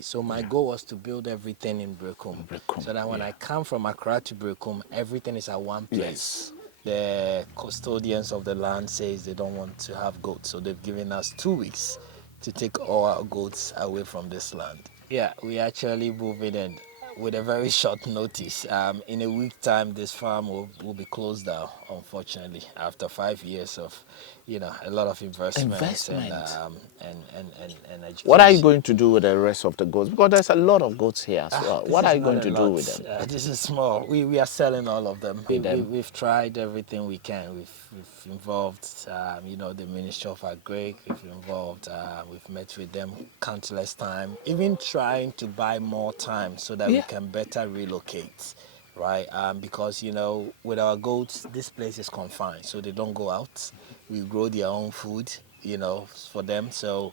So my goal was to build everything in Brekum, so that when I come from Accra to Brekum, everything is at one place. The custodians of the land says they don't want to have goats, so they've given us 2 weeks to take all our goats away from this land. Yeah, we actually moving in with a very short notice. In a week time, this farm will be closed down, unfortunately, after 5 years of, a lot of investments and education. What are you going to do with the rest of the goats? Because there's a lot of goats here as well. What are you going to do with them? This is small. We are selling all of them. We've tried everything we can. We've involved, the Ministry of Agri. We've met with them countless time. Even trying to buy more time so that we can better relocate, right? Because with our goats, this place is confined, so they don't go out. We grow their own food, for them. So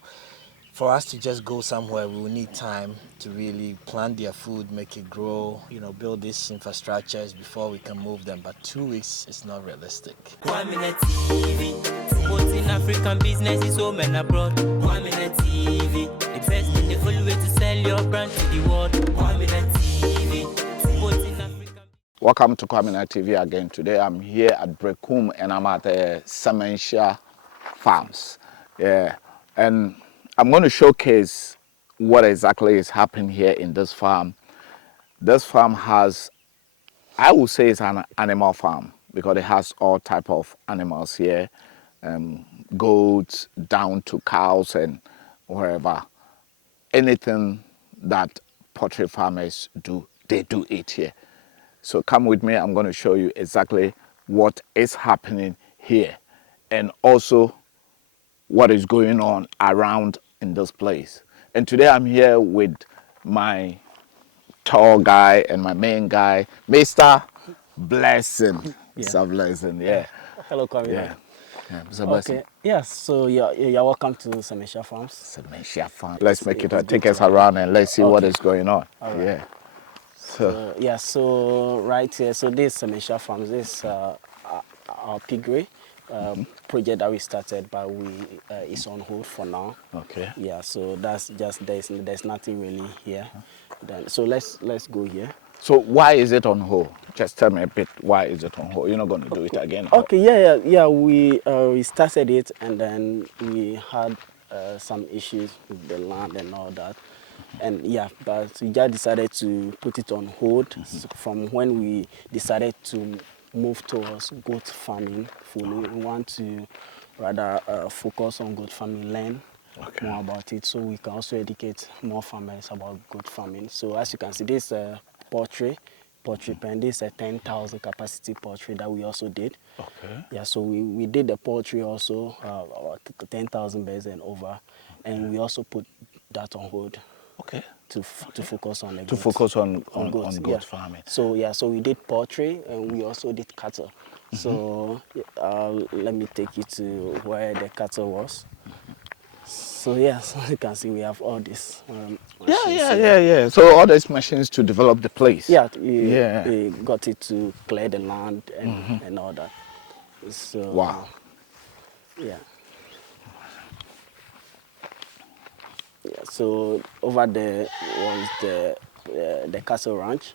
for us to just go somewhere, we will need time to really plant their food, make it grow, build these infrastructures before we can move them. But 2 weeks is not realistic. Kwaminat TV, promoting African businesses home and abroad. Kwaminat TV, the best in the full way to sell your brand to the world. Kwaminat TV, promoting African. Welcome to Kwaminat TV again. Today I'm here at Brekum and I'm at the Sementia Farms. And I'm going to showcase what exactly is happening here in this farm. This farm has, I would say it's an animal farm because it has all type of animals here, goats down to cows and wherever. Anything that poultry farmers do, they do it here. So come with me, I'm going to show you exactly what is happening here and also what is going on around in this place. And today I'm here with my tall guy and my main guy, Mr. Blessing. Mr. Blessing, Hello, Kwaminat. Mr. Blessing. Okay, yes, so you're welcome to Sementia Farms. Sementia Farm. Let's make it, take us around and let's see what is going on. All right. So right here, so this Sementia Farms, this our piggery project that we started, but it's on hold for now. Okay. Yeah, so that's just there's nothing really here. Then so let's go here. So why is it on hold? Just tell me a bit. Why is it on hold? You're not going to do it again? Okay. Yeah. We started it and then we had some issues with the land and all that. And but we just decided to put it on hold from when we decided to move towards goat farming fully. We want to rather focus on goat farming, learn more about it, so we can also educate more farmers about goat farming. So as you can see, this poultry pen, this is a 10,000 capacity poultry that we also did. Okay. Yeah, so we did the poultry also, 10,000 birds and over, and we also put that on hold. Okay. To focus on the goats. Focus on goat farming. So we did poultry and we also did cattle. So let me take you to where the cattle was. So so you can see we have all this. Yeah. So all these machines to develop the place. We got it to clear the land and all that. So wow. So over there was the cattle ranch.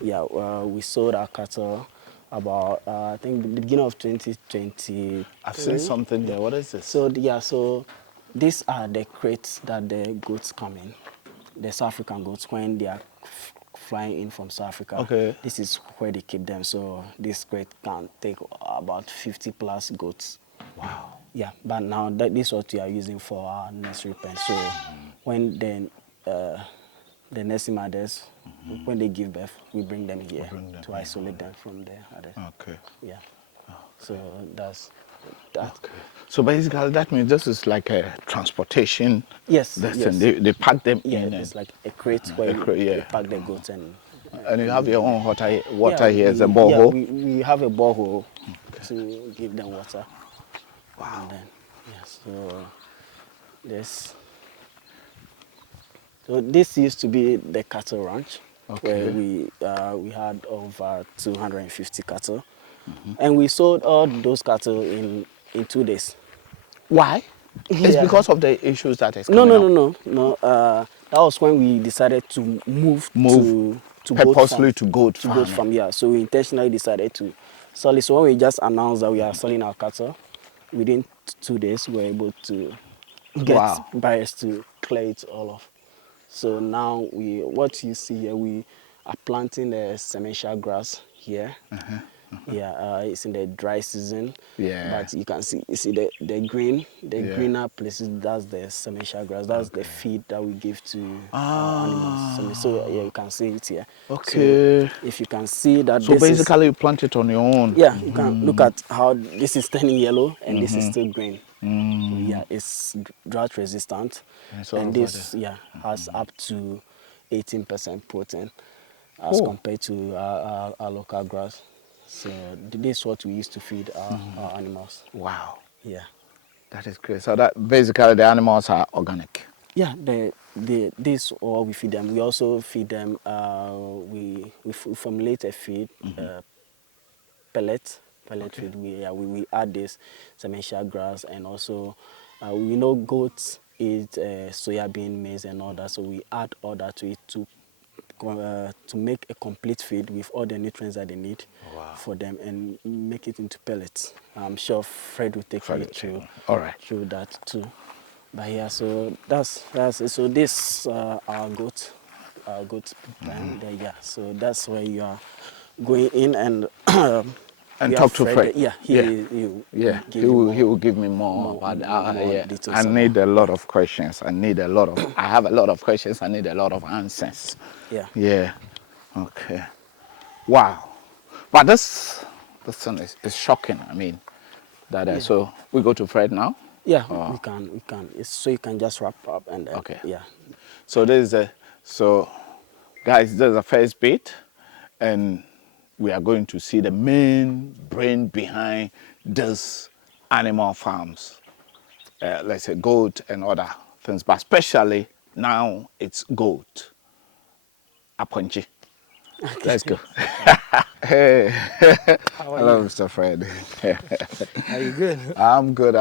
We sold our cattle about I think the beginning of 2020. I've seen something there. What is this? So these are the crates that the goats come in. The South African goats when they are flying in from South Africa. Okay. This is where they keep them. So this crate can take about 50 plus goats. Wow. Yeah, but now this is what we are using for our nursery pen. So when the nursing mothers, when they give birth, we bring them here to isolate them from the others. Okay. Yeah. So that's that. Okay. So basically that means this is like a transportation. Yes. They pack them in. It's like a crate where you pack the goats and you have your own water here as a borehole? Yeah, we have a borehole to give them water. Wow. And then, so this used to be the cattle ranch, where we had over 250 cattle, and we sold all those cattle in 2 days. Why? It's because of the issues that is No, coming no, up. no, no, no. That was when we decided to move to goat Purposely farm. to goat To goat farming. farm, yeah. So we intentionally decided to sell it. So when we just announced that we are selling our cattle, within 2 days we were able to get Wow. buyers to clear it all off. So now what you see here, we are planting the sementia grass here. Yeah, it's in the dry season. Yeah. But you see the greener places. That's the sementia grass. That's the feed that we give to our animals. So yeah, you can see it here. Okay. So if you can see that So this is, basically, you plant it on your own. yeah, you can look at how this is turning yellow and this is still green. Yeah, it's drought resistant, It's all and over this has up to 18% protein as Oh. compared to our local grass. So this is what we used to feed our animals. Wow. Yeah. That is great. So that basically the animals are organic. Yeah, this all we feed them. We also feed them. We formulate a feed, pellet feed. We add this sementia grass, and also we know goats eat soybean, maize, and all that. So we add all that to it to make a complete feed with all the nutrients that they need for them, and make it into pellets. I'm sure Fred will take you through, All right. through that too. But yeah, so that's it. So this our goat pen there. Yeah, so that's where you are going in and And we talk have to Fred. Yeah, Yeah, give he you will give me more about more yeah. details I about- need a lot of questions. I have a lot of questions. I need a lot of answers. Yeah. Yeah. Okay. Wow. But this thing is shocking. I mean, that so we go to Fred now. Yeah, we can. So you can just wrap up and then, Okay. yeah. So guys, there's a first bit, and we are going to see the main brain behind this animal farms. Let's say goat and other things, but especially now it's goat. Aponchi. Let's go. Hey, hello, Mr. Fred. Are you good? I'm good.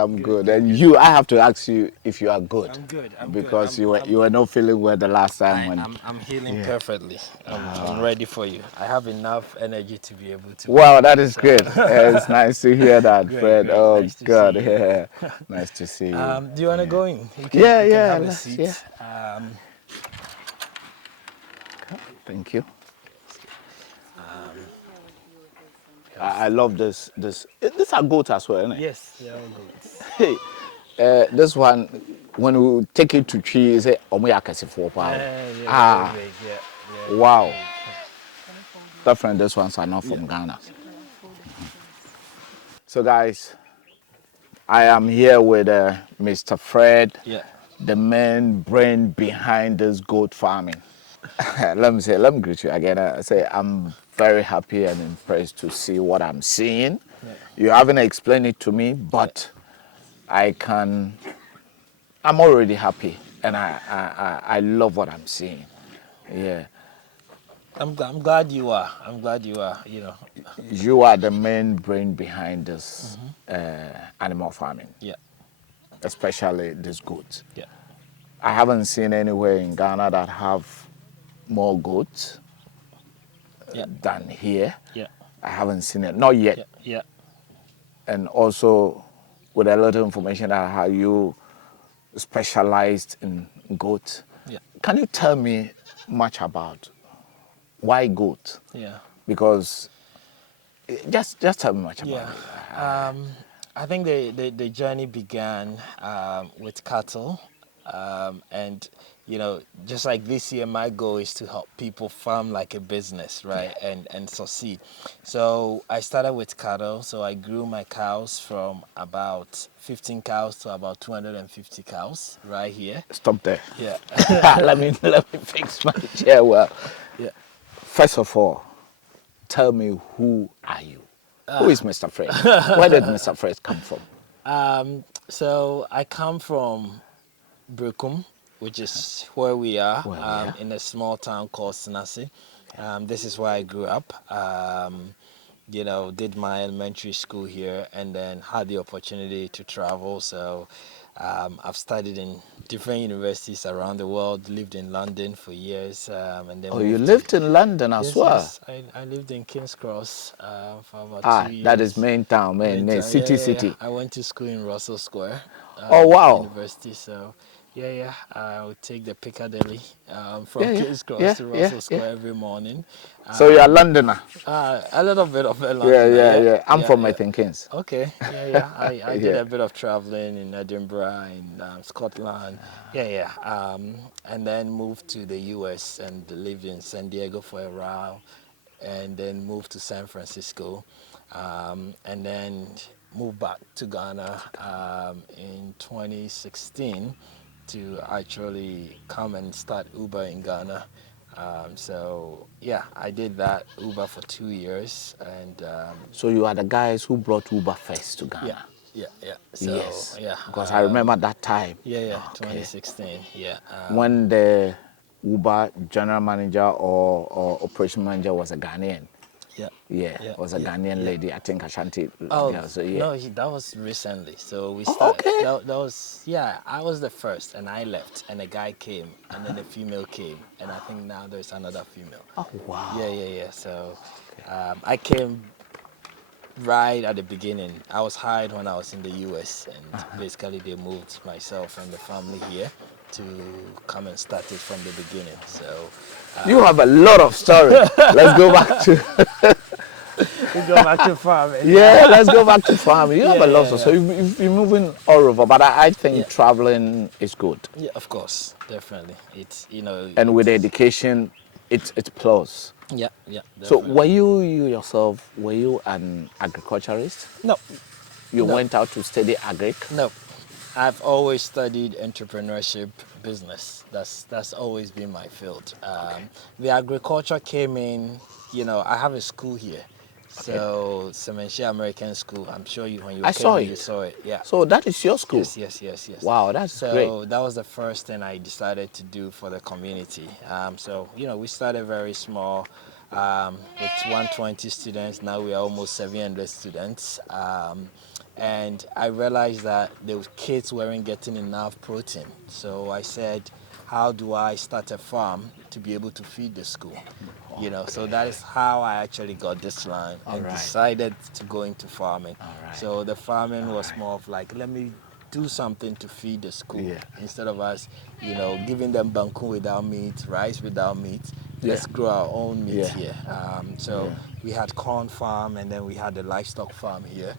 And you, I have to ask you if you are good. I'm good. Because you were not feeling well the last time when. I'm healing perfectly. I'm ready for you. I have enough energy to be able to. Wow, that is great. It's nice to hear that, Great, Fred. great. Oh, Nice to God. see you. Yeah. Nice to see you. Do you want to go in? You Yeah, you yeah, Have a let's- seat. yeah. Thank you. I love this. These are goats as well, isn't it? Yes, they are goats. Hey, this one, when we take it to tree, say, "Omo ya kese for power." Yeah, very big. Yeah. Wow. Different. These ones are not from Ghana. So, guys, I am here with Mr. Fred, Yeah. the main brain behind this goat farming. Let me greet you again. I say I'm very happy and impressed to see what I'm seeing. Yeah. You haven't explained it to me, but I'm already happy, and I love what I'm seeing. Yeah. I'm glad you are. I'm glad you are. You know. You are the main brain behind this animal farming, Yeah. especially this goats. Yeah. I haven't seen anywhere in Ghana that have more goats Yeah. than here. Yeah. I haven't seen it, not yet. Yeah. Yeah. And also, with a lot of information on how you specialized in goat. Yeah. Can you tell me much about why goat? Yeah. Because just tell me much about Yeah. it. I think the journey began with cattle, and you know, just like this year, my goal is to help people farm like a business, right, and succeed. So I started with cattle. So I grew my cows from about 15 cows to about 250 cows right here. Stop there. Yeah. let me fix my chair well. Yeah. First of all, tell me, who are you? Who is Mr. Fred? Where did Mr. Fred come from? So I come from Brekum, which is where we are, in a small town called Sinasi. This is where I grew up. You know, did my elementary school here, and then had the opportunity to travel. So I've studied in different universities around the world, lived in London for years, and then Oh, you moved lived in London as yes, well? yes. I lived in King's Cross for about Ah, 2 years. that is main town, main Yeah, city, yeah, yeah. city. I went to school in Russell Square Oh, wow. University, so yeah. I would take the Piccadilly from Yeah, yeah, King's Cross yeah, to yeah, Russell yeah. Square every morning. So you're a Londoner? A little bit of a Yeah, Londoner, yeah, yeah. yeah. I'm from Yeah. Milton Keynes. Okay, yeah. I did Yeah. a bit of traveling in Edinburgh, in Scotland, yeah. And then moved to the US and lived in San Diego for a while, and then moved to San Francisco, and then moved back to Ghana in 2016 to actually come and start Uber in Ghana. So yeah, I did that Uber for 2 years, and So you are the guys who brought Uber first to Ghana? yeah. So Yes. yeah, Because I remember that time. yeah, Okay. 2016, yeah. When the Uber general manager or operation manager was a Ghanaian. Yeah. Yeah, was a Ghanaian yeah. lady, I think Ashanti Oh girl. So yeah. no, that was recently. So we Oh, started. okay. That was yeah. I was the first, and I left, and a guy came, and then a female came, and I think now there's another female. Oh wow. Yeah. So I came right at the beginning. I was hired when I was in the US, and basically they moved myself and the family here to come and start it from the beginning. So You have a lot of story. Let's go back to we go back to farming. yeah. Let's go back to farming. You have a lot Yeah. of so you've been moving all over, but I think traveling is good, Yeah, of course, definitely. It's and with it's- education, it's plus. Yeah. So Definitely. were you yourself? Were you an agriculturist? No, You No. went out to study agric. no. I've always studied entrepreneurship, business. That's always been my field. The agriculture came in. I have a school here, so Semenshia American School. I'm sure when you I came saw in, you it. saw it. Yeah. So that is your school. Yes. Wow, that's So great. that was the first thing I decided to do for the community. So we started very small with 120 students. Now we are almost 700 students. And I realized that the kids weren't getting enough protein. So I said, how do I start a farm to be able to feed the school? So that is how I actually got this land and right. decided to go into farming. right. So the farming was more of like, let me do something to feed the school Yeah. instead of us, giving them banku without meat, rice without meat. Let's grow our own meat Yeah. here. So we had corn farm, and then we had the livestock farm here.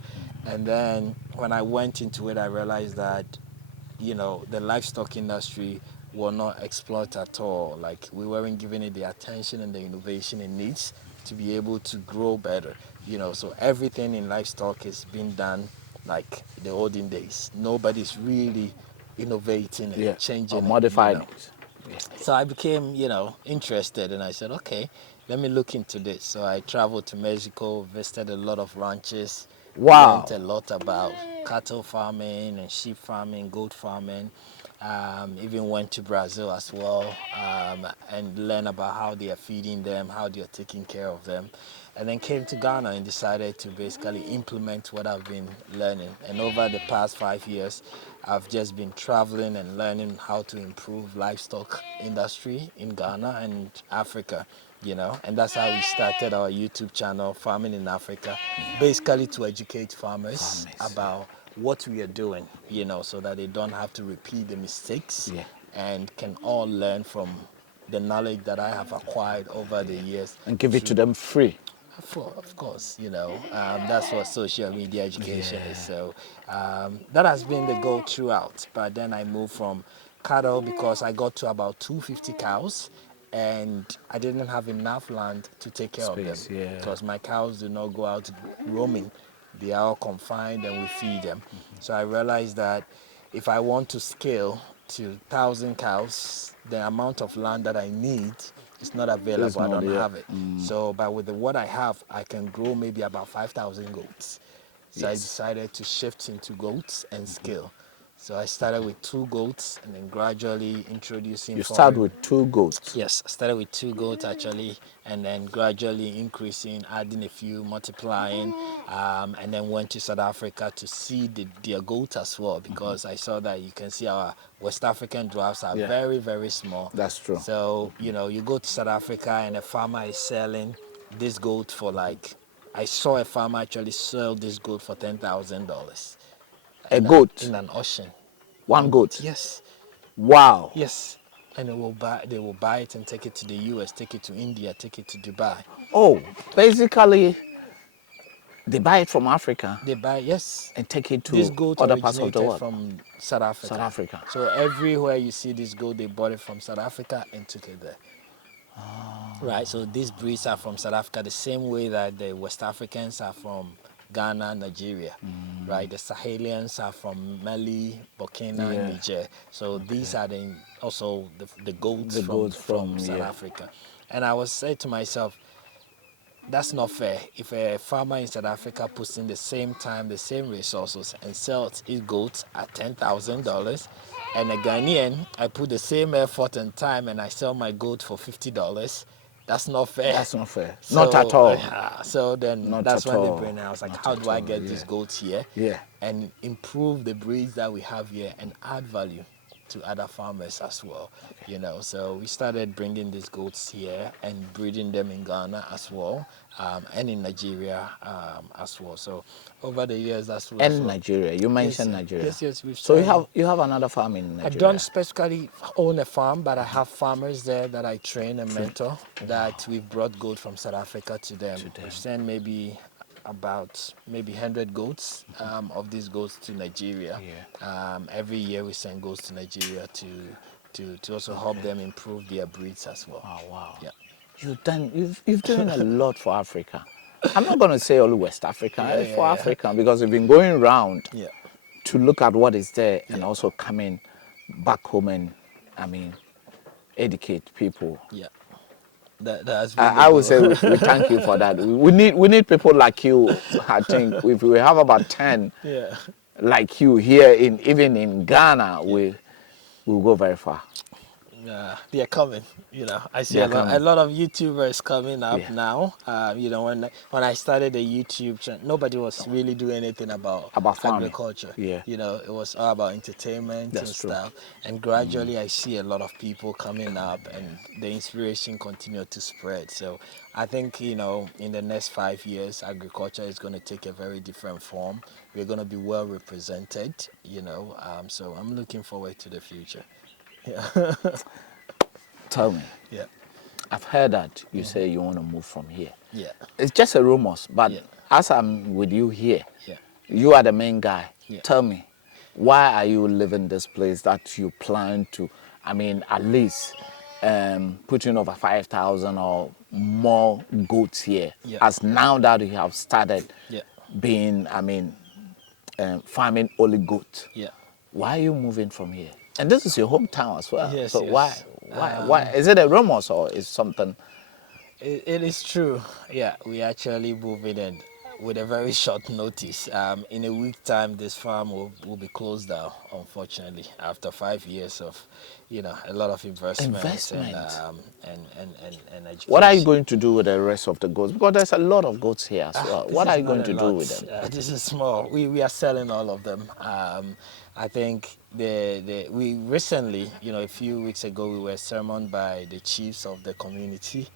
And then when I went into it, I realized that, the livestock industry were not exploited at all. Like, we weren't giving it the attention and the innovation it needs to be able to grow better. So everything in livestock is being done like the olden days. Nobody's really innovating and changing or it, modified it. So I became, interested, and I said, okay, let me look into this. So I traveled to Mexico, visited a lot of ranches, Wow. learned a lot about cattle farming and sheep farming, goat farming. Even went to Brazil as well, and learned about how they are feeding them, how they are taking care of them. And then came to Ghana and decided to basically implement what I've been learning. And over the past 5 years, I've just been traveling and learning how to improve livestock industry in Ghana and Africa, and that's how we started our YouTube channel, Farming in Africa, basically to educate farmers about what we are doing, so that they don't have to repeat the mistakes and can all learn from the knowledge that I have acquired over the years. And give it to them free. Of course, that's what social media education is. So that has been the goal throughout. But then I moved from cattle because I got to about 250 cows, and I didn't have enough land to take care of them. Because my cows do not go out roaming. They are all confined and we feed them. So I realized that if I want to scale to 1,000 cows, the amount of land that I need is not available. I don't have it. So, but with what I have, I can grow maybe about 5,000 goats. So I decided to shift into goats and scale. So I started with 2 goats and then gradually introducing. You start with 2 goats. Yes, I started with 2 goats actually, and then gradually increasing, adding a few, multiplying, and then went to South Africa to see their goats as well, because I saw that you can see our West African dwarfs are very, very small. That's true. So, you know, you go to South Africa and a farmer is selling this goat for like, I saw a farmer actually sell this goat for $10,000. A goat? In an auction. One goat? Yes. Wow. Yes. And they will buy it and take it to the US, take it to India, take it to Dubai. Oh, basically, they buy it from Africa. They buy, yes. And take it to this goat other parts of the world. From South Africa. South Africa. So everywhere you see this goat, they bought it from South Africa and took it there. Right, so these breeds are from South Africa the same way that the West Africans are from Ghana, Nigeria, right? The Sahelians are from Mali, Burkina, Niger. So these are also the goats from South Africa. And I was saying to myself, that's not fair. If a farmer in South Africa puts in the same time, the same resources, and sells his goats at $10,000, and a Ghanaian, I put the same effort and time and I sell my goat for $50, that's not fair. That's not fair. So, not at all. So then that's when the brain, I was like, how do I get these goats here? And improve the breeds that we have here and add value to other farmers as well. You know, so we started bringing these goats here and breeding them in Ghana as well, and in Nigeria as well. So over the years, that's what. And Nigeria, you mentioned Nigeria. Yes. So you have another farm in Nigeria. I don't specifically own a farm, but I have farmers there that I train and mentor. That we've brought goat from South Africa to them. We've sent maybe 100 goats of these goats to Nigeria. Every year we send goats to Nigeria to also help them improve their breeds as well. Oh, wow. Yeah. You've done a lot for Africa. I'm not going to say only West Africa, Africa, because we've been going around to look at what is there and also coming back home and, educate people. Yeah. That's really I would say we thank you for that. We need people like you. I think if we have about 10 like you here even in Ghana, we'll go very far. They are coming. You know, I see a lot of YouTubers coming up now. You know, when I started the YouTube channel, nobody was really doing anything about agriculture. You know, it was all about entertainment and stuff. And gradually, I see a lot of people coming up, and the inspiration continued to spread. So I think, you know, in the next 5 years, agriculture is going to take a very different form. We're going to be well represented. You know, so I'm looking forward to the future. Yeah. Tell me. Yeah. I've heard that you say you want to move from here. Yeah. It's just a rumors, but as I'm with you here, you are the main guy. Tell me, why are you leaving this place that you plan to, at least putting over 5,000 or more goats here, as now that you have started being, farming only goats. Yeah. Why are you moving from here? And this is your hometown as well. Yes, so why? Is it a rumors or is something? It is true. Yeah, we actually moving in with a very short notice. In a week time, this farm will be closed down, unfortunately, after 5 years of, you know, a lot of investment. And education. What are you going to do with the rest of the goats? Because there's a lot of goats here as well. What are you going to do with them? This is small. We are selling all of them. I think we recently, you know, a few weeks ago, we were summoned by the chiefs of the community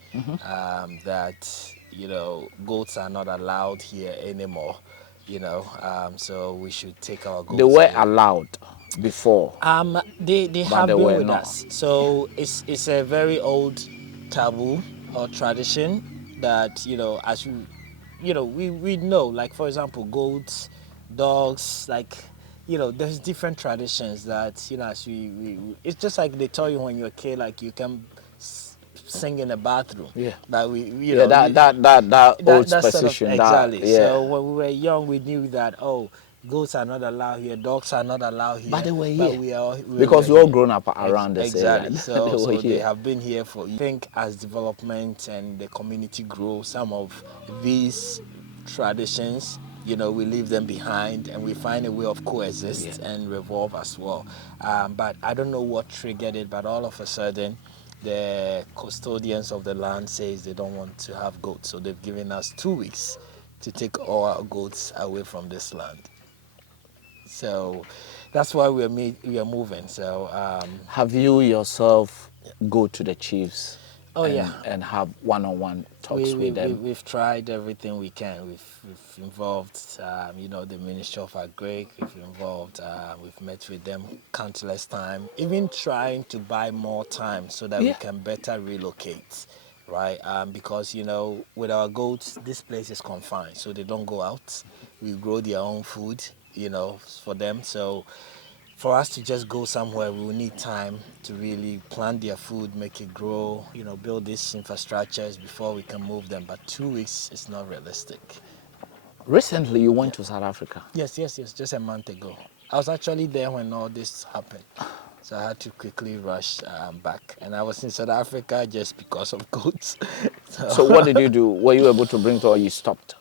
that, you know, goats are not allowed here anymore, you know, so we should take our goats. They were allowed before. They have been with us. So it's a very old taboo or tradition that, you know, as we know, like, for example, goats, dogs, like, you know, there's different traditions that, you know, as it's just like they tell you when you're a kid, like, you can sing in the bathroom. Yeah. But that old superstition. Exactly. So when we were young, we knew that, goats are not allowed here, dogs are not allowed here. But they were here. Because we all grown up around this area. Exactly. So they have been here for. I think as development and the community grows, some of these traditions, you know, we leave them behind and we find a way of coexist and revolve as well. But I don't know what triggered it, but all of a sudden, the custodians of the land says they don't want to have goats, so they've given us 2 weeks to take all our goats away from this land. So that's why we are moving. So have you yourself go to the chiefs? Oh, yeah. And have one-on-one talks with them? We've tried everything we can. We've involved, you know, the Ministry of Agric. We've involved, we've met with them countless times, even trying to buy more time so that we can better relocate, right? Because, you know, with our goats, this place is confined, so they don't go out. We grow their own food, you know, for them. So for us to just go somewhere, we will need time to really plant their food, make it grow, you know, build these infrastructures before we can move them. But 2 weeks is not realistic. Recently, you went to South Africa. Yes, just a month ago. I was actually there when all this happened. So I had to quickly rush back. And I was in South Africa just because of goats. So what did you do? Were you able to bring to, or you stopped?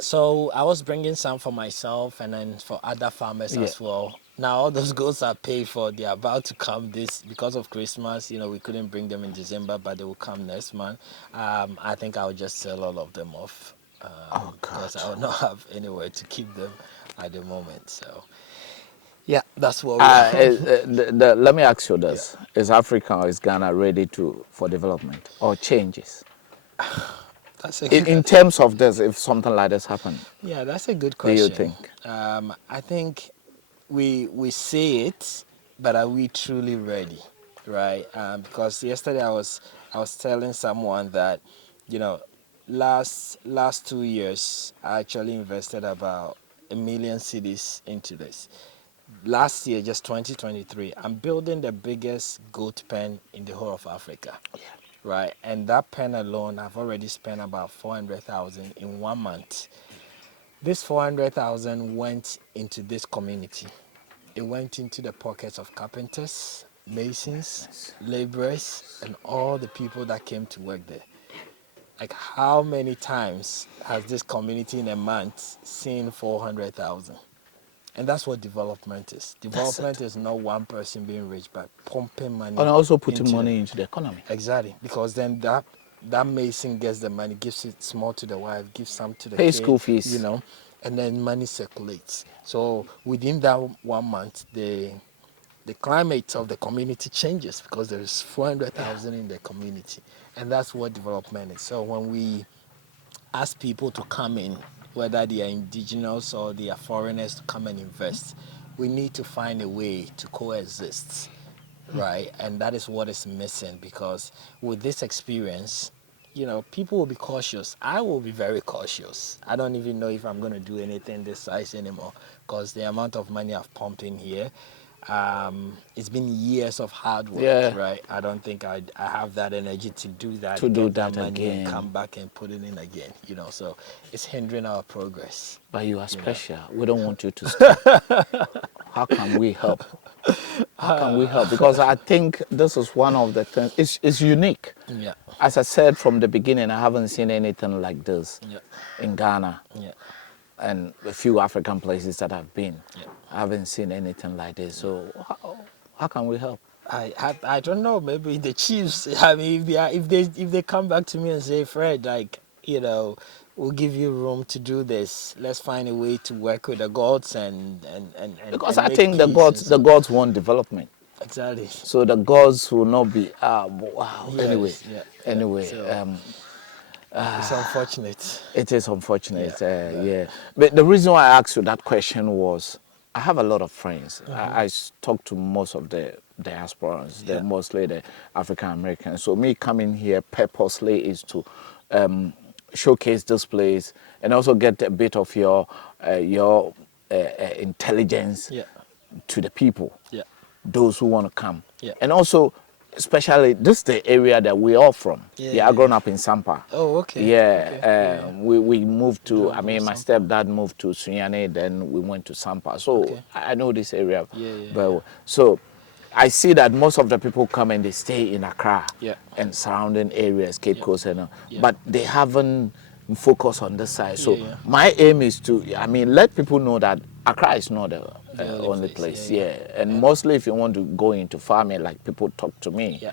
So I was bringing some for myself and then for other farmers as well. Now all those goats are paid for. They're about to come because of Christmas. You know, we couldn't bring them in December, but they will come next month. I think I'll just sell all of them off because I will not have anywhere to keep them at the moment. So yeah, that's what let me ask you this. Is Africa or is Ghana ready for development or changes? In terms of this, if something like this happens? Yeah, that's a good question. Do you think? I think we say it, but are we truly ready, right? Because yesterday I was telling someone that, you know, last 2 years I actually invested about 1 million cedis into this. Last year, just 2023, I'm building the biggest goat pen in the whole of Africa. Right, and that pen alone, I've already spent about 400,000 in 1 month. This 400,000 went into this community. It went into the pockets of carpenters, masons, laborers, and all the people that came to work there. Like, how many times has this community in a month seen 400,000? And that's what development is. Development is not one person being rich, but pumping money. And also putting money into the economy. Exactly, because then that mason gets the money, gives it small to the wife, gives some to the Pay kid, school fees, you know, and then money circulates. So within that 1 month, the climate of the community changes because there is 400,000 in the community, and that's what development is. So when we ask people to come in, whether they are indigenous or they are foreigners, to come and invest, we need to find a way to coexist, right? And that is what is missing, because with this experience, you know, people will be cautious. I will be very cautious. I don't even know if I'm going to do anything this size anymore, because the amount of money I've pumped in here, it's been years of hard work, right? I don't think I have that energy to do that, to do that that money again, and come back and put it in again, you know. So it's hindering our progress. But you are special. We don't want you to stop. How can we help? How can we help? Because I think this is one of the things. It's unique. Yeah. As I said from the beginning, I haven't seen anything like this in Ghana. And a few African places that I've been. I haven't seen anything like this. So how can we help? I don't know. Maybe the chiefs. I mean, if they come back to me and say, Fred, like, you know, we'll give you room to do this. Let's find a way to work with the gods and because and I think the gods want development. Exactly. So the gods will not be wow. Yes, anyway. So, it's unfortunate. It is unfortunate. But the reason why I asked you that question was, I have a lot of friends. I talk to most of the diasporans, mostly the African Americans. So me coming here purposely is to showcase this place and also get a bit of your intelligence to the people, those who want to come, and also. Especially, this is the area that we're all from. I grown up in Sampa. Oh, okay. We moved to, I mean, my stepdad moved to Sunyane, then we went to Sampa. So I know this area. So I see that most of the people come and they stay in Accra and surrounding areas, Cape Coast, and but they haven't focus on this side. So Yeah. my aim is to, I mean, let people know that Accra is not the The only place. Yeah. And mostly if you want to go into farming, like people talk to me, Yeah.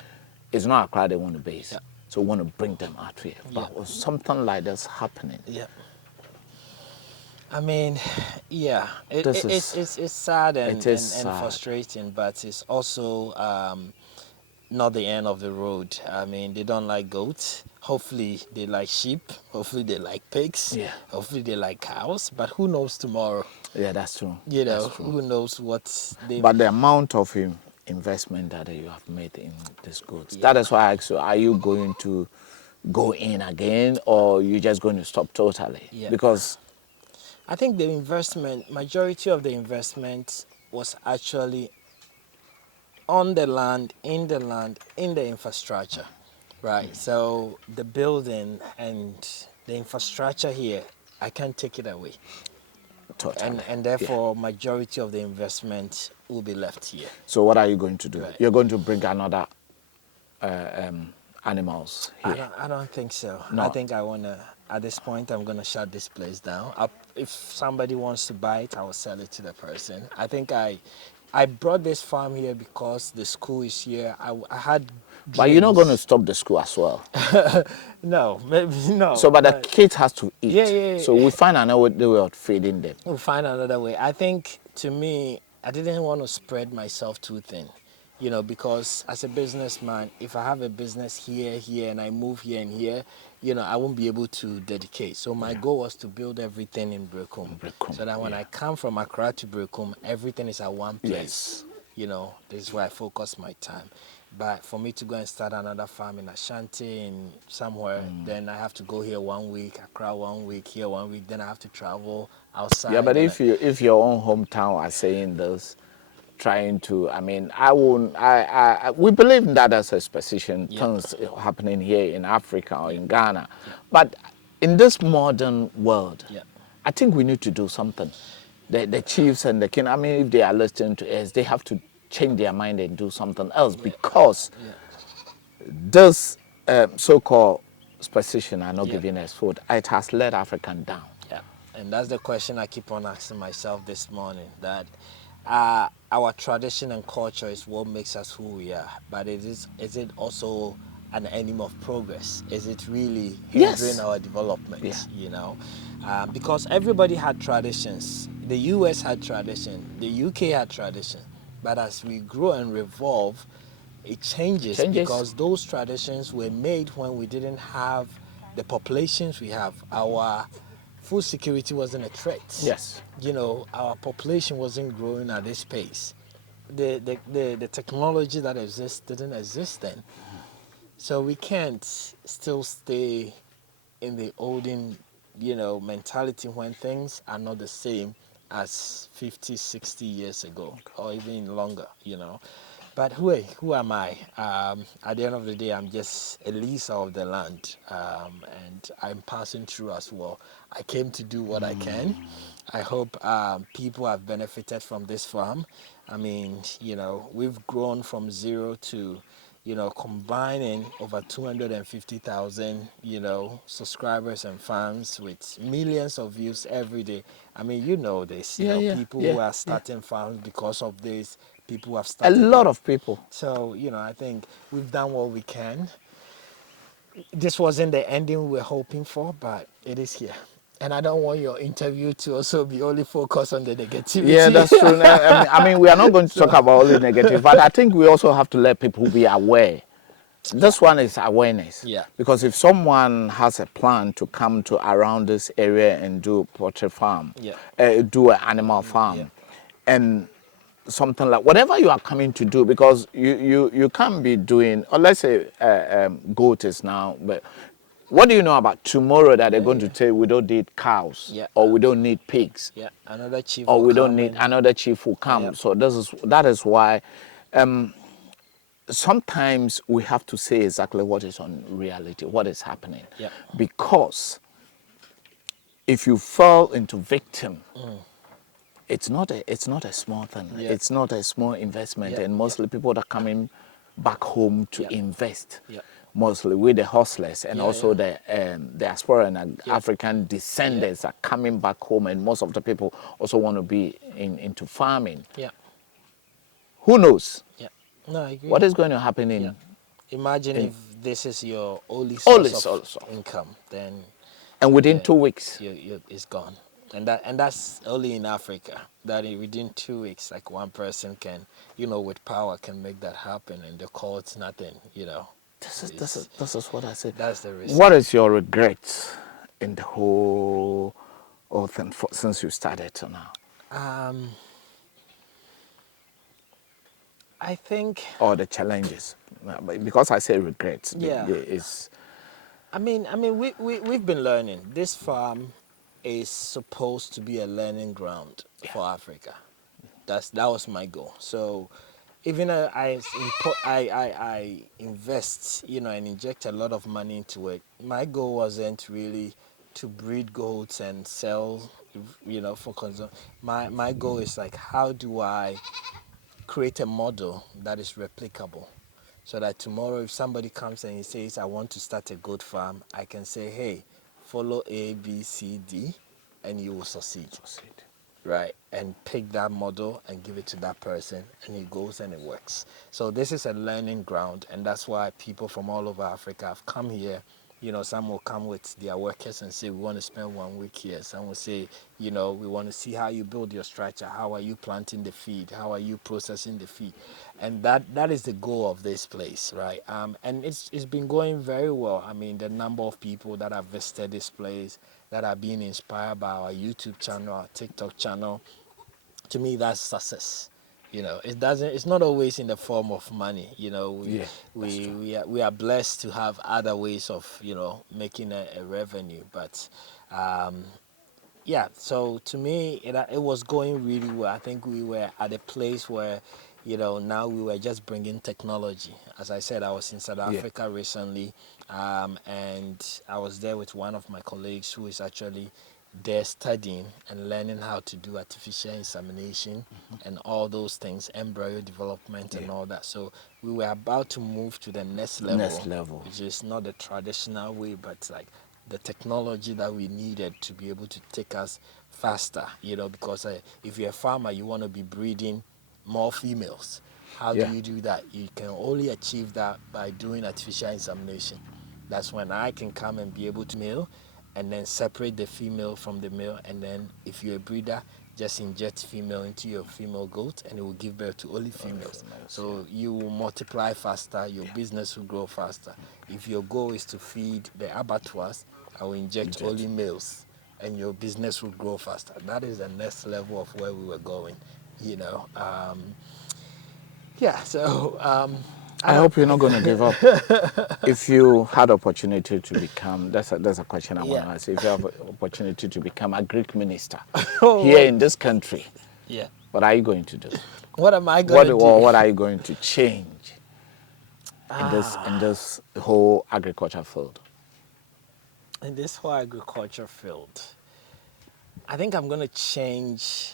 it's not Accra they want to base. Yeah. So we want to bring them out here. But Yeah. something like that's happening. Yeah. I mean, yeah, This is- it's sad and, it is and sad. frustrating, but it's also not the end of the road. I mean, they don't like goats. Hopefully, they like sheep. Hopefully, they like pigs. Yeah. Hopefully, they like cows. But who knows tomorrow? Yeah, that's true. You know, That's true. who knows what they. But the amount of investment that you have made in these goods, Yeah. that is why I asked you, are you going to go in again or you just going to stop totally? Yeah. Because I think the investment, majority of the investment was actually on the land, in the infrastructure, right? So the building and the infrastructure here, I can't take it away. totally. And therefore, majority of the investment will be left here. So what are you going to do? Right. You're going to bring another animals here? I don't think so. No. I think I want to, at this point, I'm going to shut this place down. If somebody wants to buy it, I will sell it to the person. I think I brought this farm here because the school is here. I had But you're not going to dreams. stop the school as well. No, maybe no. So, but the kids has to eat. Yeah. So we find another way of feeding them. We'll find another way. I think, to me, I didn't want to spread myself too thin, you know, because as a businessman, if I have a business here, and I move here and here, you know, I won't be able to dedicate. So my goal was to build everything in Brekum. So that when I come from Accra to Brekum, everything is at one place. Yes. You know, this is where I focus my time. But for me to go and start another farm in Ashanti in somewhere, then I have to go here 1 week, Accra 1 week, here 1 week, then I have to travel outside. Yeah, but then if your own hometown are saying this, trying to, I mean, we believe in that as a position, things happening here in Africa or in Ghana. But in this modern world, I think we need to do something. The chiefs and the king, I mean, if they are listening to us, they have to change their mind and do something else because this so-called position are not giving us food. It has let African down. Yeah, and that's the question I keep on asking myself this morning, that our tradition and culture is what makes us who we are, but is it also an enemy of progress? Is it really hindering our development? You know, because everybody had traditions. The US had tradition, the UK had tradition, but as we grow and revolve, it changes because those traditions were made when we didn't have the populations we have. Our food security wasn't a threat. Yes. You know, our population wasn't growing at this pace. The technology that exists didn't exist then. So we can't still stay in the olden, you know, mentality when things are not the same as 50, 60 years ago or even longer, you know. But who am I? At the end of the day, I'm just a leaser of the land, and I'm passing through as well. I came to do what I can. I hope people have benefited from this farm. I mean, you know, we've grown from zero to, you know, combining over 250,000, you know, subscribers and fans with millions of views every day. I mean, you know this. You know, people who are starting farms because of this. People who have started. A lot of people. So, you know, I think we've done what we can. This wasn't the ending we were hoping for, but it is here. And I don't want your interview to also be only focused on the negativity. Yeah, that's true. I mean, we are not going to talk about only negative, but I think we also have to let people be aware. This one is awareness. Yeah. Because if someone has a plan to come to around this area and do poultry farm, do an animal farm, and something like whatever you are coming to do, because you can't be doing, or let's say goat is now, but what do you know about tomorrow that they're going to say we don't need cows or we don't need pigs? Yeah, another chief. Or we don't need another chief who come. Yeah. So that is why sometimes we have to say exactly what is on reality, what is happening. Yeah. Because if you fall into victim, it's not a small thing. Yeah. It's not a small investment, Yeah. and mostly people are coming back home to invest. Yeah. mostly with the hustlers and Yeah, also yeah. the diaspora and Yeah. African descendants are coming back home, and most of the people also want to be into farming. Yeah. Who knows Yeah. No, I agree. what is going to happen Yeah. Imagine in if this is your only all source this of also, income, then and within yeah, 2 weeks. it's gone. And that's only in Africa. That within 2 weeks, like one person can, with power can make that happen, and the court's nothing. It's, This is what I said. that's the risk. What is your regret in the whole thing since you started to now? Um, I think. Or the challenges? Because I say regrets, Yeah. it's We've been learning. This farm is supposed to be a learning ground for Africa. That was my goal. So even I invest, and inject a lot of money into it. My goal wasn't really to breed goats and sell, for consumption. My goal is like, how do I create a model that is replicable, so that tomorrow if somebody comes and he says, I want to start a goat farm, I can say, hey, follow A, B, C, D, and you will succeed. Right, and pick that model and give it to that person, and it goes and it works. So this is a learning ground, and that's why people from all over Africa have come here. Some will come with their workers and say, we want to spend 1 week here. Some will say, we want to see how you build your structure. How are you planting the feed? How are you processing the feed? And that is the goal of this place, right? And it's been going very well. I mean, the number of people that have visited this place, that are being inspired by our YouTube channel, our TikTok channel, to me that's success. It's not always in the form of money. We are blessed to have other ways of making a revenue, but yeah, so to me it was going really well. I think we were at a place where now we were just bringing technology. As I said, I was in South Africa recently, and I was there with one of my colleagues who is actually there studying and learning how to do artificial insemination and all those things, embryo development and all that. So we were about to move to the next level, which is not the traditional way, but like the technology that we needed to be able to take us faster, because if you're a farmer, you want to be breeding more females. How do you do that? You can only achieve that by doing artificial insemination. That's when I can come and be able to male and then separate the female from the male, and then if you're a breeder, just inject female into your female goat and it will give birth to only females. So you will multiply faster, your business will grow faster. If your goal is to feed the abattoirs, I will inject only males and your business will grow faster. That is the next level of where we were going, so I hope you're not going to give up. If you had opportunity to become, that's a question I want to ask. If you have opportunity to become a Greek minister here in this country, what are you going to do? What am I going to do? Or what are you going to change in this whole agriculture field? In this whole agriculture field, I think I'm going to change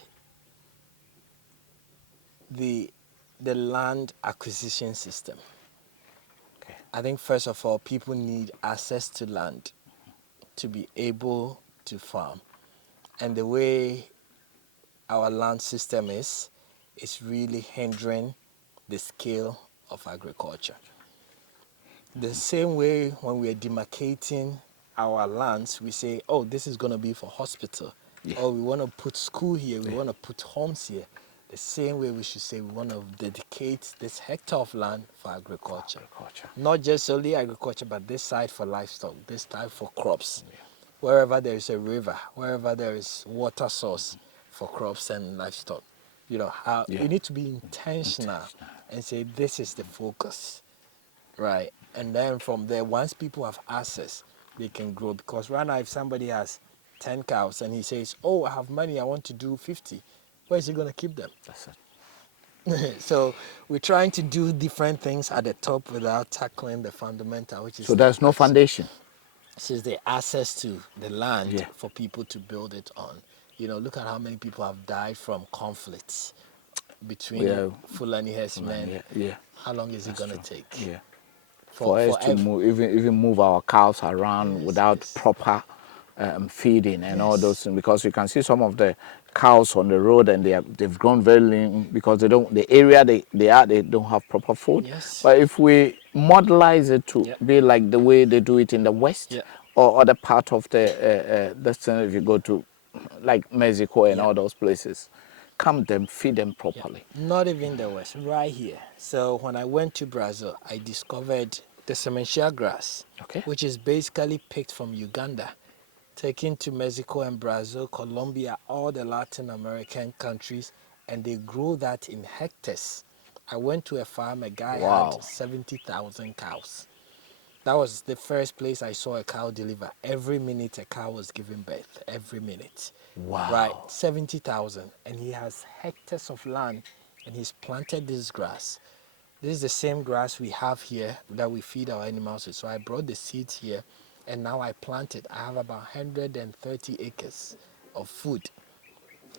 the land acquisition system. Okay. I think first of all, people need access to land to be able to farm. And the way our land system is really hindering the scale of agriculture. The same way when we are demarcating our lands, we say, oh, this is going to be for hospital. Or we want to put school here, we want to put homes here. The same way we should say we want to dedicate this hectare of land for agriculture. Not just only agriculture, but this side for livestock, this side for crops. Wherever there is a river, wherever there is water source for crops and livestock. You need to be intentional and say this is the focus, right? And then from there, once people have access, they can grow. Because right now, if somebody has 10 cows and he says, oh, I have money, I want to do 50, where is he going to keep them? That's it. So we're trying to do different things at the top without tackling the fundamental, which is... So there's no foundation? Since the access to the land for people to build it on. Look at how many people have died from conflicts between Fulani herdsmen. How long is it going to take? for us to move, even move our cows around without proper feeding and all those things, because you can see some of the cows on the road and they've grown very lean because the area they don't have proper food. Yes. But if we modelize it to be like the way they do it in the West or other part of the if you go to like Mexico and all those places, feed them properly. Not even the West, right here. So when I went to Brazil, I discovered the sementia grass, which is basically picked from Uganda, taken to Mexico and Brazil, Colombia, all the Latin American countries, and they grow that in hectares. I went to a farm, a guy had 70,000 cows. That was the first place I saw a cow deliver. Every minute a cow was giving birth, every minute. Wow. Right, 70,000. And he has hectares of land and he's planted this grass. This is the same grass we have here that we feed our animals with. So I brought the seeds here and now I planted. I have about 130 acres of food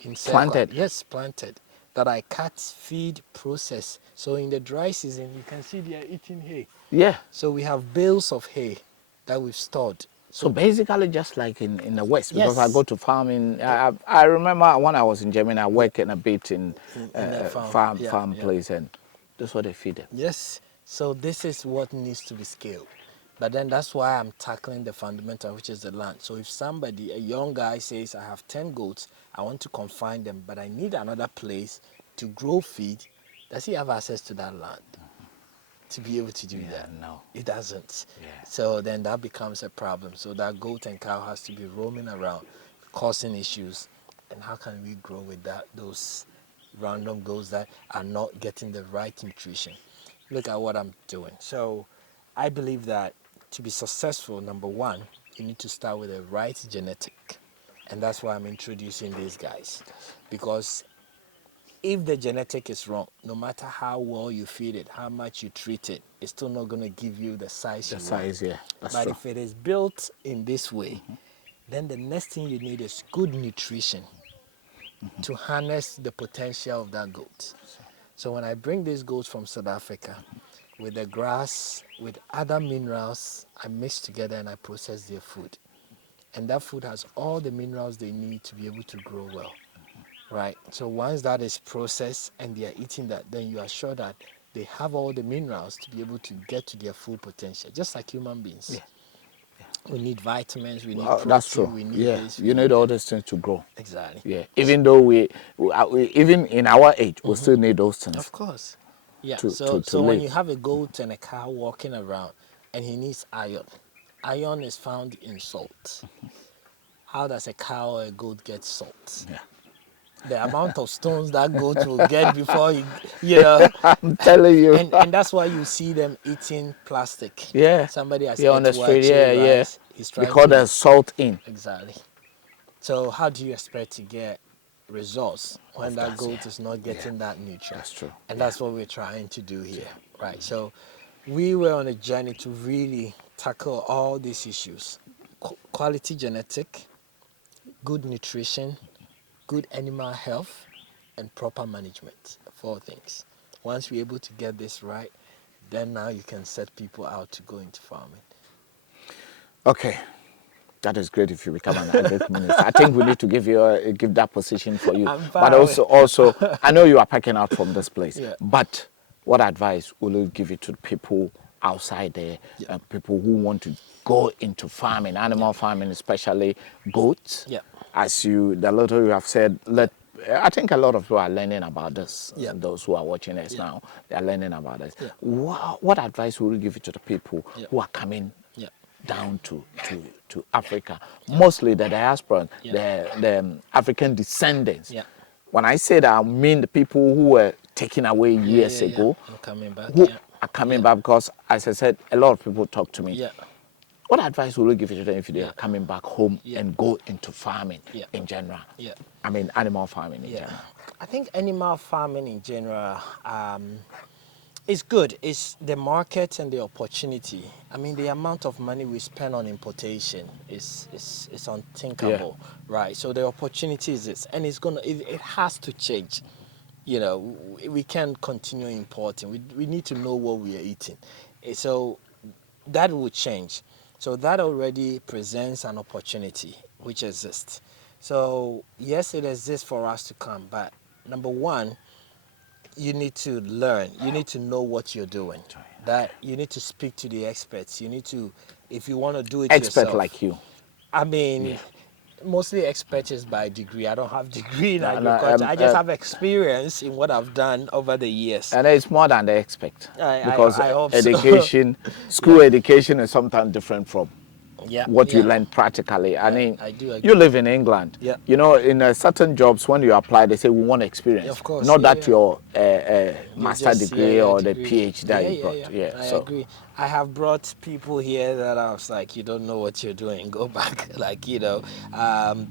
in planted. Yes, planted. That I cut, feed, process. So in the dry season, you can see they are eating hay. Yeah. So we have bales of hay that we've stored. So basically just like in the West, because I go to farming. I remember when I was in Germany, I worked in a bit in a farm place, and that's what they feed them. Yes. So this is what needs to be scaled. But then that's why I'm tackling the fundamental, which is the land. So if somebody, a young guy says, I have 10 goats, I want to confine them, but I need another place to grow feed, does he have access to that land to be able to do that? No. It doesn't. Yeah. So then that becomes a problem. So that goat and cow has to be roaming around, causing issues. And how can we grow with that? Those random goats that are not getting the right nutrition. Look at what I'm doing. So I believe that to be successful, number one, you need to start with the right genetic. And that's why I'm introducing these guys. Because if the genetic is wrong, no matter how well you feed it, how much you treat it, it's still not going to give you the size you want. Yeah. That's but true. if it is built in this way, then the next thing you need is good nutrition to harness the potential of that goat. So when I bring these goats from South Africa, with the grass, with other minerals, I mix together and I process their food. And that food has all the minerals they need to be able to grow well. Right? So once that is processed and they are eating that, then you are sure that they have all the minerals to be able to get to their full potential, just like human beings. Yeah. We need vitamins, we need protein, that's true. we need this. You need all those things to grow. Exactly. Yeah. Even though we even in our age, we still need those things. Of course. Yeah. To So when live. you have a goat and a cow walking around and he needs iron, iron is found in salt. How does a cow or a goat get salt? Yeah. The amount of stones that goat will get before you know. I'm telling you. And that's why you see them eating plastic. Yeah. Somebody has on the street. Yeah. He's trying because to there's salt in. Exactly. So how do you expect to get results when that goat is not getting that nutrient? That's true. And that's what we're trying to do here, right? So we were on a journey to really tackle all these issues. Quality genetic, good nutrition, good animal health, and proper management. 4 things. Once we're able to get this right, then now you can set people out to go into farming. Okay. That is great if you become an agriculturist. I think we need to give that position for you. But also, I know you are packing out from this place. Yeah. But what advice will you give it to people outside there, people who want to go into farming, animal farming, especially goats? Yeah. As the little you have said, I think a lot of people are learning about this. Yeah. Those who are watching us now, they are learning about this. Yeah. What advice will you give it to the people who are coming down to Africa, mostly the diaspora, the African descendants? Yeah. When I say that, I mean the people who were taken away years ago, And coming back, who are coming back, because, as I said, a lot of people talk to me. Yeah. What advice will you give to them if they are coming back home and go into farming in general? Yeah. I mean, animal farming in general. I think animal farming in general is good. It's the market and the opportunity. I mean, the amount of money we spend on importation is unthinkable, right? So the opportunity is this, and it has to change. You know, we can't continue importing. We need to know what we are eating. So that will change. So that already presents an opportunity which exists. So yes, it exists for us to come, but number one, you need to learn. You need to know what you're doing. That you need to speak to the experts. You need to, if you want to do it Expert yourself. like you. I mean, Yeah. mostly expertise by degree. I don't have degree in No, no, agriculture. I just have experience in what I've done over the years. and it's more than they expect because I hope so. education, school Yeah. education is sometimes different from Yeah, what you yeah, learn practically. I mean, I do you agree. live in England. Yeah. You know, in certain jobs, when you apply, they say we want experience, Of course, not yeah, that yeah. your You master just, yeah, degree yeah, or the degree. PhD that Yeah, you yeah, brought. yeah. Yeah. I So agree. I have brought people here that I was like, you don't know what you're doing. Go back, like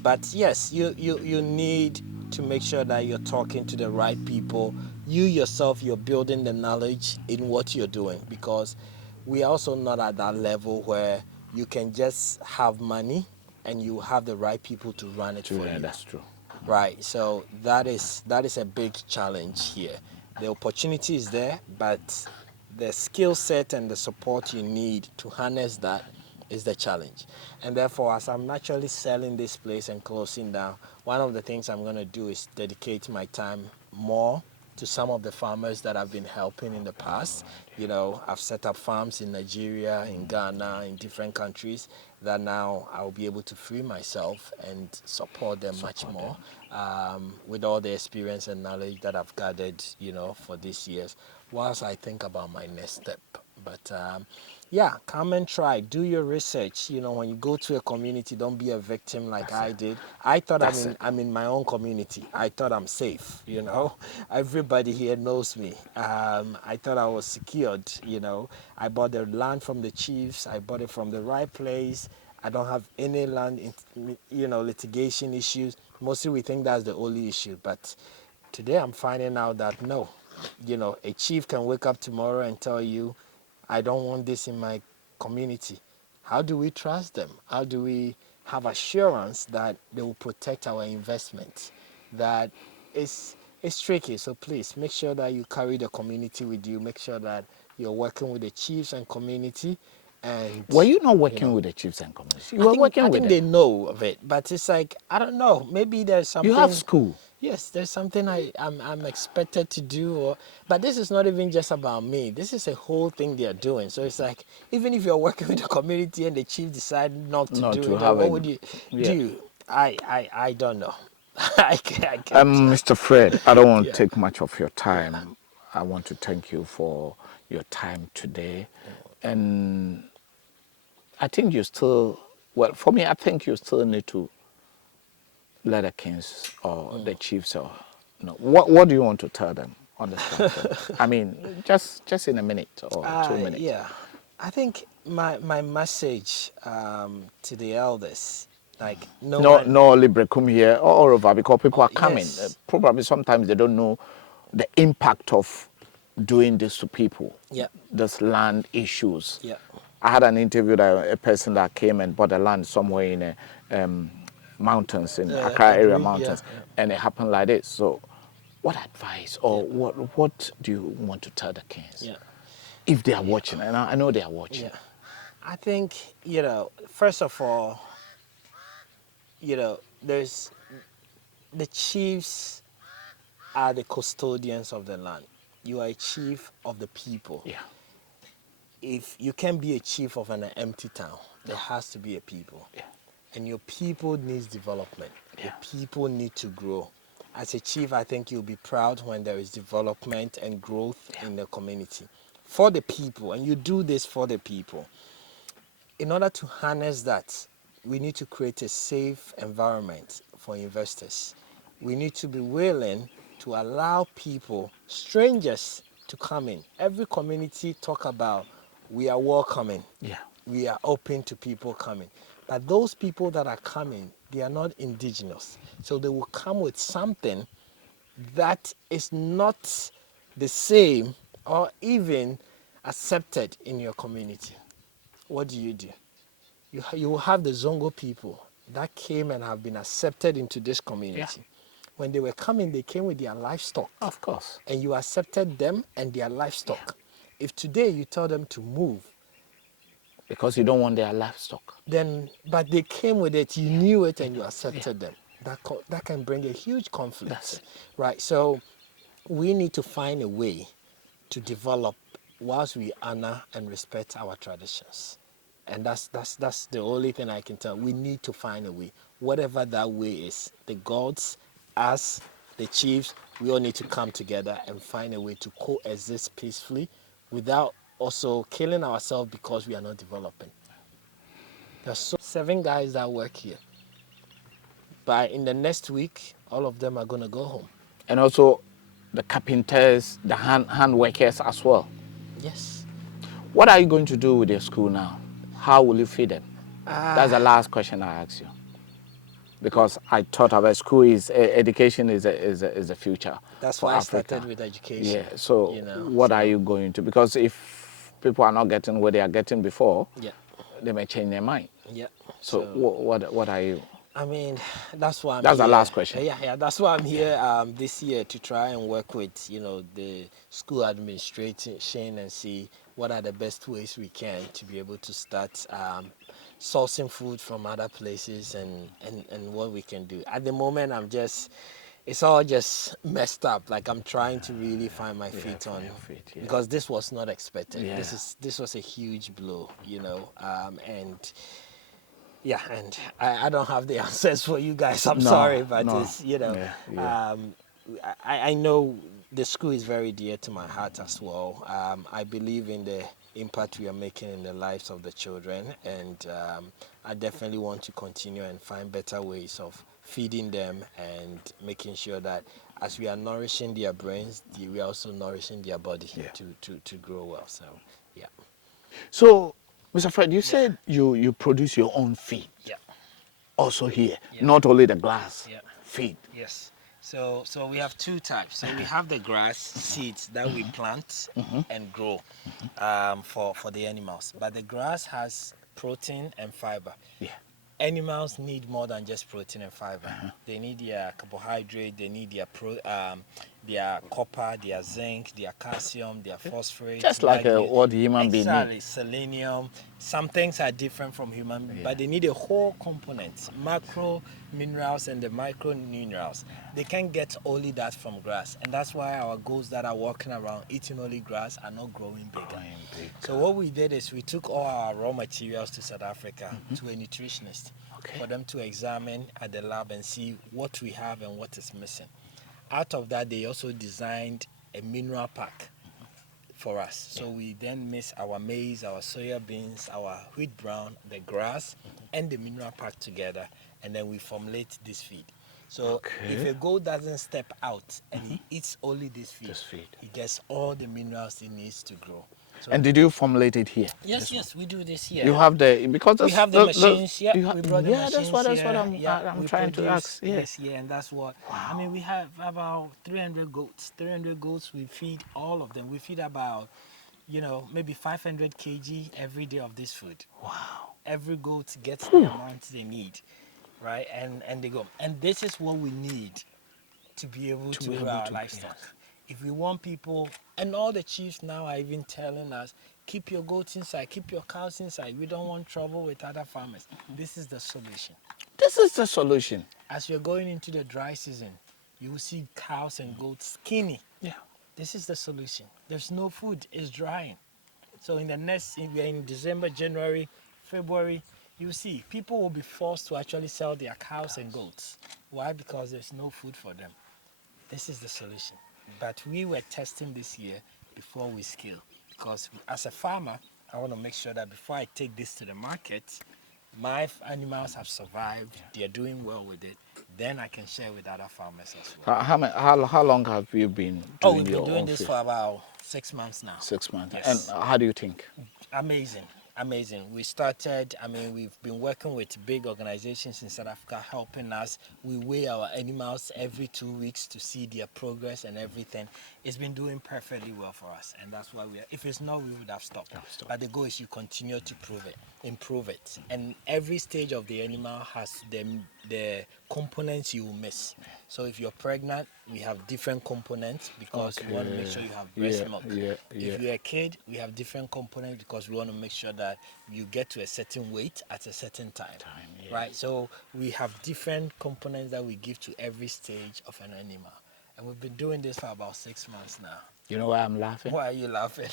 But yes, you need to make sure that you're talking to the right people. You yourself, you're building the knowledge in what you're doing, because we are also not at that level where you can just have money and you have the right people to run it for yeah, you. that's true. Right. So that is a big challenge here. The opportunity is there, but the skill set and the support you need to harness that is the challenge. And therefore, as I'm naturally selling this place and closing down, one of the things I'm going to do is dedicate my time more to some of the farmers that I've been helping in the past. I've set up farms in Nigeria, in Ghana, in different countries, that now I'll be able to free myself and support them much more, with all the experience and knowledge that I've gathered, for these years, whilst I think about my next step. But yeah, come and try. Do your research. When you go to a community, don't be a victim like I did. I thought I'm in my own community. I thought I'm safe. Everybody here knows me. I thought I was secured. I bought the land from the chiefs. I bought it from the right place. I don't have any land, litigation issues. Mostly we think that's the only issue, but today I'm finding out that no, a chief can wake up tomorrow and tell you, I don't want this in my community. How do we trust them? How do we have assurance that they will protect our investment? That it's tricky. So please make sure that you carry the community with you. Make sure that you're working with the chiefs and community. And Were you not you working know, with the chiefs and communities? You I were think working I with think them. they know of it, but it's like, I don't know. Maybe there's something. You have school. Yes, there's something I'm expected to do, but this is not even just about me. This is a whole thing they are doing. So it's like, even if you're working with the community and the chief decide not to Not do to it, then have what a would you yeah. do? I don't know. I can't tell. Mr. Fred, I don't want to Yeah, take much of your yeah. time. I want to thank you for your time today. And I think you still, well, for me, I think you still need to let the kings or the chiefs or, what do you want to tell them on this platform? I mean, just in a minute or 2 minutes. Yeah, I think my message to the elders, like no No, one. no Librecum here all over because people are coming. Yes. Probably sometimes they don't know the impact of doing this to people. Yeah. This land issues. Yeah. I had an interview that a person that came and bought a land somewhere in mountains, in Accra area Agree. Yeah. mountains, and it happened like this. So, what advice or what do you want to tell the kings Yeah. if they are watching? And I know they are watching. Yeah. I think, first of all, there's the chiefs are the custodians of the land. You are a chief of the people. Yeah. If you can be a chief of an empty town, there has to be a people. Yeah. And your people needs development. Yeah. Your people need to grow. As a chief, I think you'll be proud when there is development and growth in the community for the people, and you do this for the people. In order to harness that, we need to create a safe environment for investors. We need to be willing to allow people, strangers, to come in. Every community talk about, we are welcoming. Yeah. We are open to people coming. But those people that are coming, they are not indigenous. So they will come with something that is not the same or even accepted in your community. What do? You will have the Zongo people that came and have been accepted into this community. Yeah. When they were coming, they came with their livestock. Of course. And you accepted them and their livestock. If today you tell them to move, Because you don't want their livestock. Then, but they came with it, you knew it, and you accepted them. That can bring a huge conflict. That's it. Right? So we need to find a way to develop whilst we honor and respect our traditions. And that's the only thing I can tell. We need to find a way, whatever that way is. The gods, us, the chiefs, we all need to come together and find a way to coexist peacefully without also killing ourselves because we are not developing. There's 7 guys that work here. But in the next week, all of them are going to go home. And also the carpenters, the hand workers as well. Yes. What are you going to do with your school now? How will you feed them? That's the last question I ask you. Because I thought about school is education is a future. That's for why Africa. I started with education. Yeah. So what are you going to? Because if people are not getting what they are getting before, they may change their mind. Yeah. So what are you? I mean, that's why I'm That's here. the last question. Yeah. That's why I'm here this year, to try and work with, the school administration and see what are the best ways we can to be able to start sourcing food from other places and what we can do. At the moment, it's all just messed up. Like, I'm trying to really find my feet on, because this was not expected. Yeah. This was a huge blow, and yeah, and I don't have the answers for you guys. I'm sorry, but it's, I know the school is very dear to my heart as well. I believe in the impact we are making in the lives of the children, and I definitely want to continue and find better ways of feeding them and making sure that as we are nourishing their brains, we are also nourishing their body to grow well. So, yeah. So, Mr. Fred, you said you produce your own feed. Yeah. Also here, not only the glass feed. Yes. So we have 2 types. So we have the grass seeds that we plant and grow for the animals. But the grass has protein and fiber. Yeah. Animals need more than just protein and fiber. They need their carbohydrate, they need their copper, their zinc, their calcium, their phosphorus. Just like what human being Exactly, selenium. Some things are different from human, but they need a whole component, macro minerals and the micro minerals. They can get only that from grass, and that's why our goats that are walking around eating only grass are not growing bigger. So what we did is we took all our raw materials to South Africa to a nutritionist for them to examine at the lab and see what we have and what is missing. Out of that, they also designed a mineral pack for us. So we then mix our maize, our soya beans, our wheat brown, the grass, and the mineral pack together, and then we formulate this feed. So if a goat doesn't step out and he eats only this feed, he gets all the minerals he needs to grow. So and did you formulate it here? Yes, we do this here. You have because we have the machines. we brought the machines. That's what I'm trying to ask. Yes, and that's what. Wow. I mean, we have about 300 goats. 300 goats. We feed all of them. We feed about, maybe 500 kg every day of this food. Wow. Every goat gets the amount they need, right? And they go. And this is what we need to be able to grow our livestock. Yes. If we want people, and all the chiefs now are even telling us, keep your goats inside, keep your cows inside. We don't want trouble with other farmers. This is the solution. This is the solution. As you're going into the dry season, you will see cows and goats skinny. Yeah. This is the solution. There's no food. It's drying. So in the next, if we're in December, January, February, you see people will be forced to actually sell their cows and goats. Why? Because there's no food for them. This is the solution. But we were testing this year before we scale, because as a farmer, I want to make sure that before I take this to the market, my animals have survived, they're doing well with it, then I can share with other farmers as well. How long have you been doing we've been doing this for about 6 months now. 6 months. Yes. And how do you think? Amazing. We started, we've been working with big organizations in South Africa helping us. We weigh our animals every 2 weeks to see their progress and everything. It's been doing perfectly well for us, and that's why if it's not, we would have stopped. But the goal is you continue to improve it. And every stage of the animal has the components you will miss. So if you're pregnant, we have different components because we want to make sure you have breast milk. If you're a kid, we have different components because we want to make sure that that you get to a certain weight at a certain time. Right? So we have different components that we give to every stage of an animal. And we've been doing this for about 6 months now. You know why I'm laughing? Why are you laughing?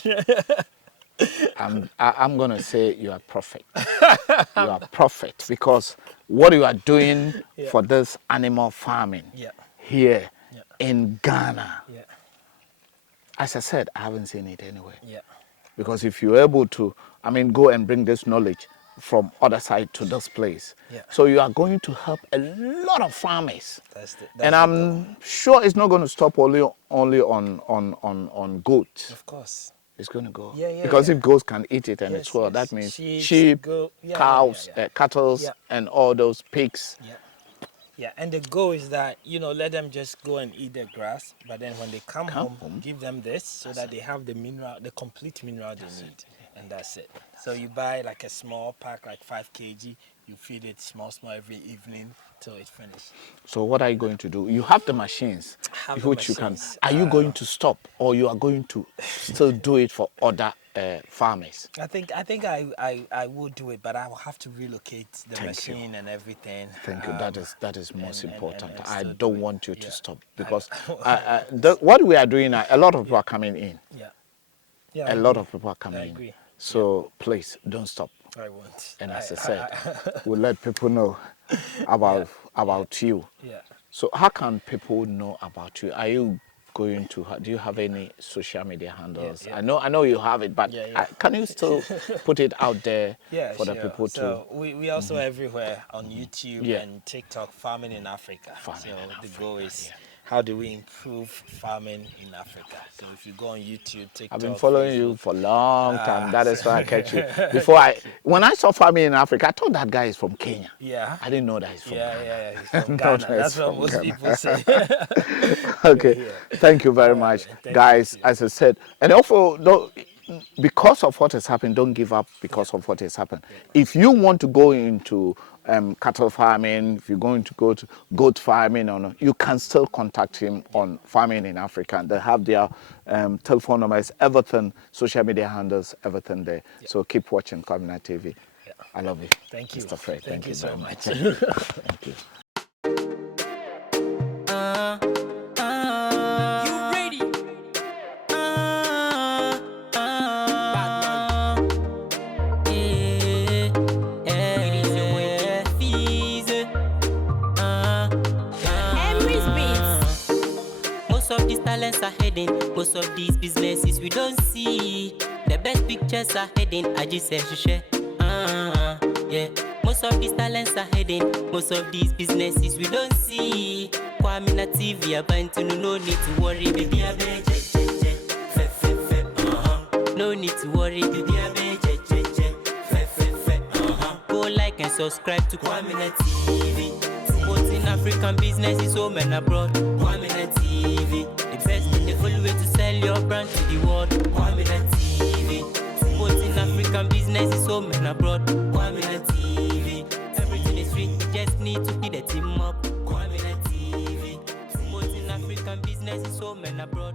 I'm going to say you are prophet. You are prophet because what you are doing for this animal farming here in Ghana, as I said, I haven't seen it anywhere. Because if you're able to, go and bring this knowledge from other side to this place, so you are going to help a lot of farmers. And I'm sure it's not going to stop only on goats. Of course. It's going to go. Because if goats can eat it and it's well, that means sheep, cows, cattle, and all those pigs. Yeah, and the goal is that, let them just go and eat the grass, but then when they come home, give them this so that they have the mineral, the complete mineral they need, and that's it. So you buy like a small pack, like 5 kg, you feed it small every evening till it's finished. So what are you going to do? You have the machines, which you can. Are you going to stop, or you are going to still do it for other farmers? I think I will do it, but I will have to relocate the machine and everything. Thank you. That is most important. I don't do want you to stop because what we are doing now, a lot of people are coming in. A lot of people are coming in. So please don't stop. I won't. And as I said, we'll let people know about you. So how can people know about you? Are you going to? Do you have any social media handles? I know you have it, but can you still put it out there for the people to? So we also everywhere on YouTube and TikTok, Farming in Africa. The goal is how do we improve farming in Africa? So if you go on YouTube, TikTok, I've been following you for a long time. That is why I catch you. When I saw farming in Africa, I thought that guy is from Kenya. I didn't know that he's from Ghana. He's from Ghana. That's what most people say. Okay, thank you very much, guys. As I said, and also because of what has happened, don't give up because of what has happened. If you want to go into cattle farming, if you're going to go to goat farming, you can still contact him on Farming in Africa. They have their telephone numbers, everything, social media handles, everything there. So keep watching Kwaminat TV. I love you. Thank you. Mr. Fred. Thank you so much. Thank you. Talents are heading, most of these businesses we don't see. The best pictures are heading, I just say most of these talents are heading, most of these businesses we don't see. Kwaminat TV, about to no need to worry, baby. No need to worry, baby. Go like and subscribe to Kwaminat TV. Supporting African businesses home and abroad. Kwaminat TV. Investing the only way to sell your brand to the world. Kwaminat TV. Supporting African businesses home and abroad. Kwaminat TV. Everything is free, we just need to feed the team up. Kwaminat TV. Supporting African businesses home and abroad.